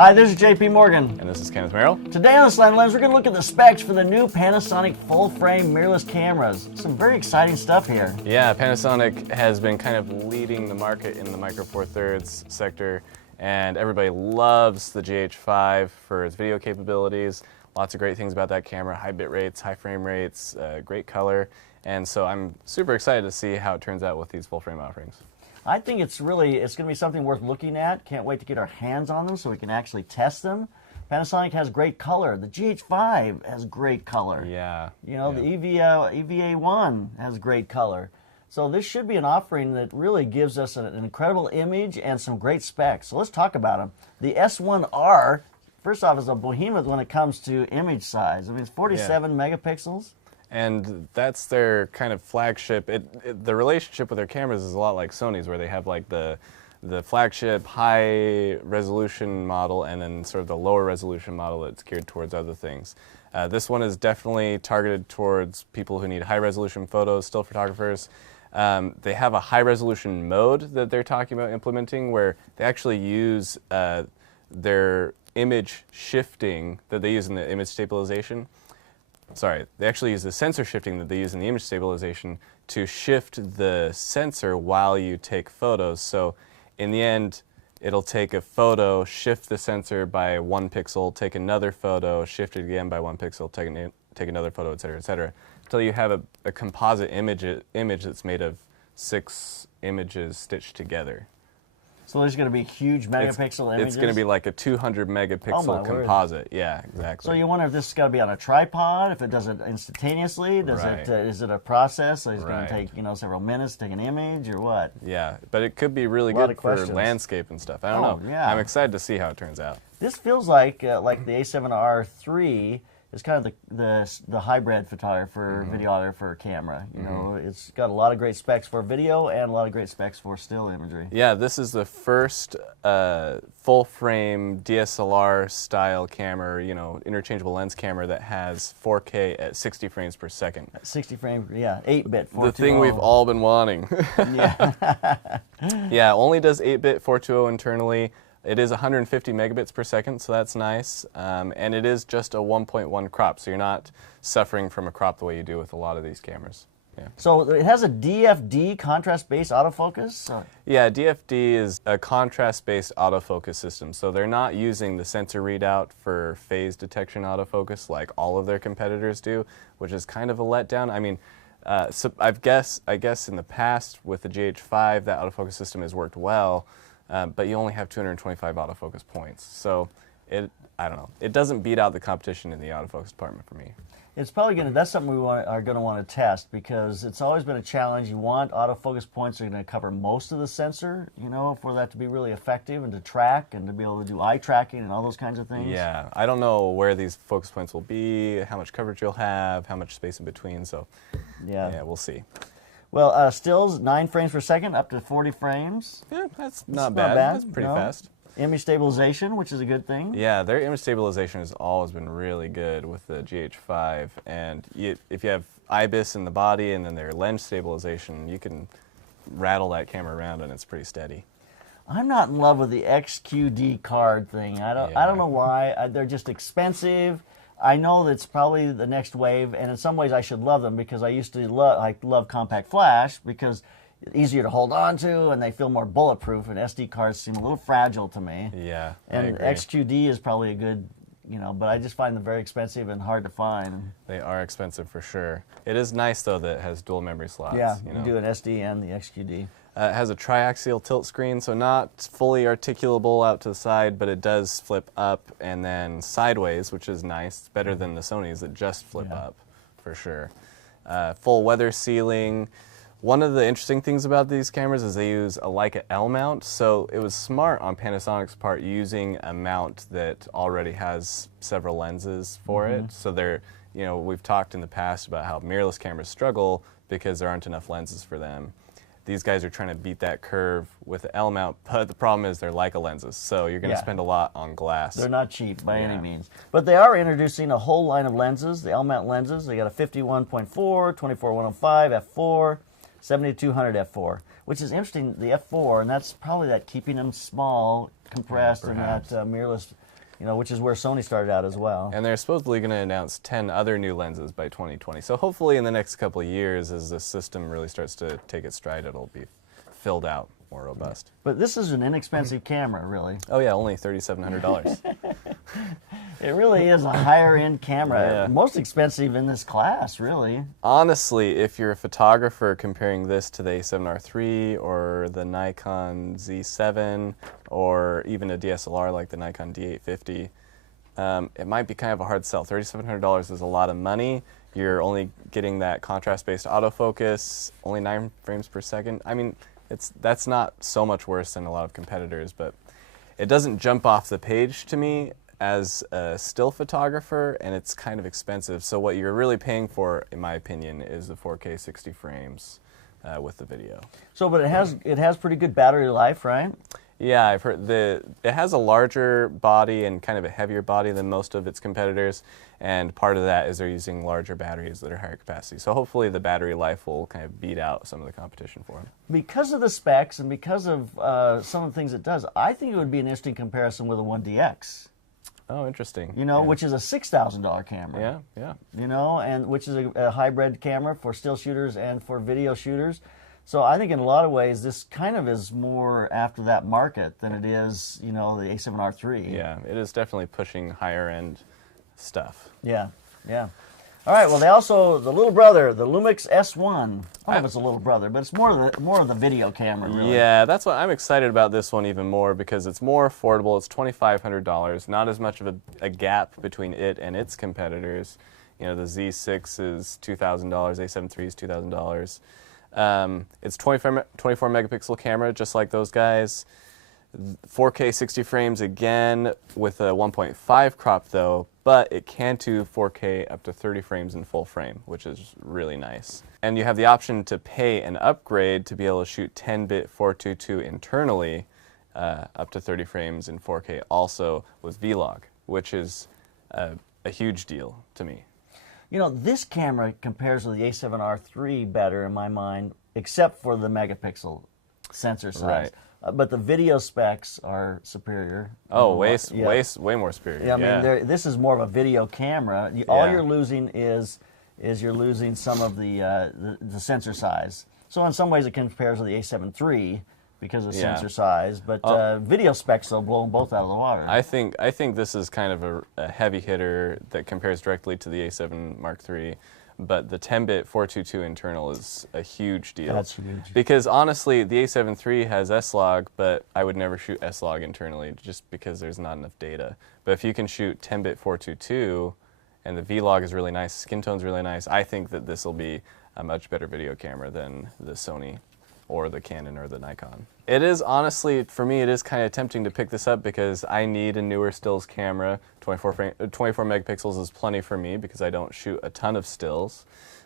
Hi, this is JP Morgan. And this is Kenneth Merrill. Today on the Slanted Lens, we're going to look at the specs for the new Panasonic full-frame mirrorless cameras. Some very exciting stuff here. Yeah, Panasonic has been kind of leading the market in the micro four thirds sector, and everybody loves the GH5 for its video capabilities. Lots of great things about that camera: high bit rates, high frame rates, great color, and so I'm super excited to see how it turns out with these full-frame offerings. I think it's going to be something worth looking at. Can't wait to get our hands on them so we can actually test them. Panasonic has great color. The GH5 has great color. Yeah. You know, the EVA1 has great color. So this should be an offering that really gives us an incredible image and some great specs. So let's talk about them. The S1R, first off, is a behemoth when it comes to image size. I mean, it's 47 megapixels. And that's their kind of flagship. The relationship with their cameras is a lot like Sony's, where they have like the flagship high resolution model and then sort of the lower resolution model that's geared towards other things. This one is definitely targeted towards people who need high resolution photos, still photographers. They have a high resolution mode that they're talking about implementing, where they actually use their image shifting that they use in the image stabilization. Sorry, they actually use the sensor shifting that they use in the image stabilization to shift the sensor while you take photos. So in the end, it'll take a photo, shift the sensor by 1 pixel, take another photo, shift it again by 1 pixel, take another photo, et cetera, until you have a composite image that's made of 6 images stitched together. So there's going to be huge megapixel images? It's going to be like a 200 megapixel composite. Yeah, exactly. So you wonder if this is going to be on a tripod, if it does it instantaneously, is it a process so it's going to take several minutes to take an image, or what? Yeah, but it could be really good for landscape and stuff. I don't know. Yeah. I'm excited to see how it turns out. This feels like the A7R III is kind of the hybrid photographer, videographer camera. You know, it's got a lot of great specs for video and a lot of great specs for still imagery. Yeah, this is the first full-frame DSLR style camera, interchangeable lens camera that has 4K at 60 frames per second. 60 frames, yeah, 8-bit 420. The thing we've all been wanting. Yeah. Yeah, only does 8-bit 420 internally. It is 150 megabits per second, so that's nice. And it is just a 1.1 crop, so you're not suffering from a crop the way you do with a lot of these cameras. Yeah. So it has a DFD, contrast-based autofocus? Yeah, DFD is a contrast-based autofocus system. So they're not using the sensor readout for phase detection autofocus like all of their competitors do, which is kind of a letdown. I mean, so I guess in the past with the GH5, that autofocus system has worked well. But you only have 225 autofocus points. So I don't know. It doesn't beat out the competition in the autofocus department for me. It's probably that's something we are going to want to test, because it's always been a challenge. You want autofocus points that are going to cover most of the sensor, for that to be really effective and to track and to be able to do eye tracking and all those kinds of things. Yeah, I don't know where these focus points will be, how much coverage you'll have, how much space in between. So yeah, we'll see. Well, stills 9 frames per second, up to 40 frames. Yeah, that's not bad. That's pretty fast. Image stabilization, which is a good thing. Yeah, their image stabilization has always been really good with the GH5. And if you have IBIS in the body and then their lens stabilization, you can rattle that camera around and it's pretty steady. I'm not in love with the XQD card thing. I don't know why. They're just expensive. I know that's probably the next wave, and in some ways I should love them, because I used to love compact flash because it's easier to hold on to and they feel more bulletproof, and SD cards seem a little fragile to me. Yeah, and XQD is probably a good, but I just find them very expensive and hard to find. They are expensive for sure. It is nice though that it has dual memory slots. Yeah, you do an SD and the XQD. It has a tri-axial tilt screen, so not fully articulable out to the side, but it does flip up and then sideways, which is nice. It's better than the Sonys that just flip up, for sure. Full weather sealing. One of the interesting things about these cameras is they use a Leica L Mount, so it was smart on Panasonic's part using a mount that already has several lenses for it. So they're, we've talked in the past about how mirrorless cameras struggle because there aren't enough lenses for them. These guys are trying to beat that curve with the L mount, but the problem is they're Leica lenses, so you're going to spend a lot on glass. They're not cheap by any means. But they are introducing a whole line of lenses, the L mount lenses. They got a 51.4, 24-105, f4, 7200 f4, which is interesting, the f4, and that's probably that keeping them small, compressed, and that mirrorless which is where Sony started out as well. And they're supposedly going to announce 10 other new lenses by 2020. So hopefully in the next couple of years, as this system really starts to take its stride, it'll be filled out, more robust. But this is an inexpensive camera, really. Oh yeah, only $3,700. It really is a higher-end camera. Yeah. Most expensive in this class, really. Honestly, if you're a photographer comparing this to the A7R III or the Nikon Z7 or even a DSLR like the Nikon D850, it might be kind of a hard sell. $3,700 is a lot of money. You're only getting that contrast-based autofocus, only 9 frames per second. I mean, that's not so much worse than a lot of competitors, but it doesn't jump off the page to me as a still photographer, and it's kind of expensive. So what you're really paying for, in my opinion, is the 4K 60 frames with the video. So, but it has pretty good battery life, right? Yeah, I've heard it has a larger body and kind of a heavier body than most of its competitors, and part of that is they're using larger batteries that are higher capacity. So hopefully the battery life will kind of beat out some of the competition for them. Because of the specs and because of some of the things it does, I think it would be an interesting comparison with a 1DX. Oh, interesting. Which is a $6,000 camera. Yeah. And which is a hybrid camera for still shooters and for video shooters. So I think in a lot of ways this kind of is more after that market than it is, the A7R III. Yeah, it is definitely pushing higher end stuff. Yeah. All right, well, the little brother, the Lumix S1. I don't know if it's a little brother, but it's more of the video camera, really. Yeah, that's what I'm excited about this one even more because it's more affordable. It's $2,500, not as much of a gap between it and its competitors. The Z6 is $2,000, A7 III is $2,000. It's 24 megapixel camera, just like those guys. 4K 60 frames again with a 1.5 crop though, but it can do 4K up to 30 frames in full frame, which is really nice. And you have the option to pay an upgrade to be able to shoot 10-bit 422 internally up to 30 frames in 4K also with Vlog, which is a huge deal to me. This camera compares with the A7R III better in my mind, except for the megapixel sensor size. Right. But the video specs are superior. Oh, way more superior. Yeah, I mean, this is more of a video camera. All you're losing is you're losing some of the sensor size. So in some ways it compares with the A7 III because of sensor size, but video specs will blow them both out of the water. I think this is kind of a heavy hitter that compares directly to the A7 Mark III. But the 10-bit 422 internal is a huge deal. That's huge. Because honestly, the A7 III has S-Log, but I would never shoot S-Log internally just because there's not enough data. But if you can shoot 10-bit 422, and the Vlog is really nice, skin tone's really nice, I think that this will be a much better video camera than the Sony or the Canon or the Nikon. It is honestly, for me, it is kind of tempting to pick this up because I need a newer stills camera. 24 megapixels is plenty for me because I don't shoot a ton of stills.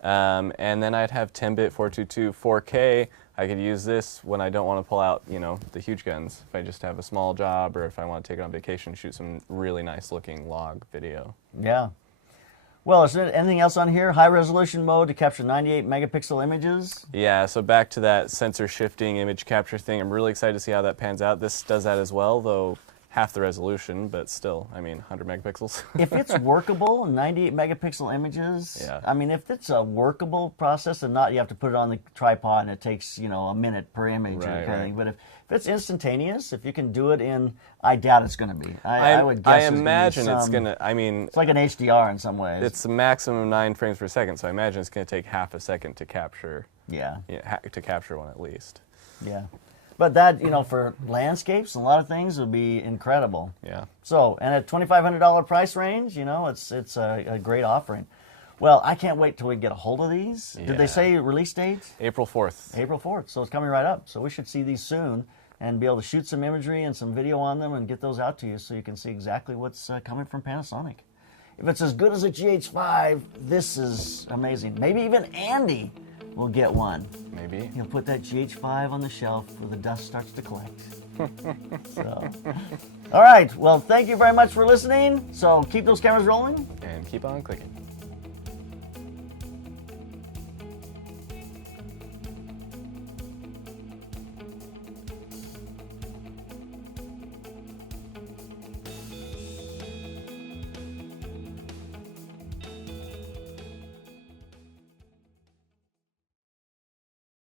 And then I'd have 10-bit 422 4K. I could use this when I don't want to pull out, the huge guns. If I just have a small job or if I want to take it on vacation, shoot some really nice looking log video. Yeah. Well, is there anything else on here? High resolution mode to capture 98 megapixel images? Yeah, so back to that sensor shifting image capture thing. I'm really excited to see how that pans out. This does that as well, though half the resolution, but still, 100 megapixels. If it's workable, 98 megapixel images, I mean, if it's a workable process and not you have to put it on the tripod and it takes, a minute per image or anything, but if it's instantaneous, if you can do it in, I doubt it's going to be. I would guess I imagine it's going to, it's like an HDR in some ways. It's a maximum of 9 frames per second, so I imagine it's going to take half a second to capture. To capture one at least. Yeah. But that, for landscapes and a lot of things would be incredible. Yeah. So, and at $2,500 price range, it's a great offering. Well, I can't wait till we get a hold of these. Yeah. Did they say release date? April 4th. April 4th. So it's coming right up. So we should see these soon and be able to shoot some imagery and some video on them and get those out to you so you can see exactly what's coming from Panasonic. If it's as good as a GH5, this is amazing. Maybe even Andy will get one. Maybe. He'll put that GH5 on the shelf where the dust starts to collect. All right. Well, thank you very much for listening. So keep those cameras rolling. And keep on clicking.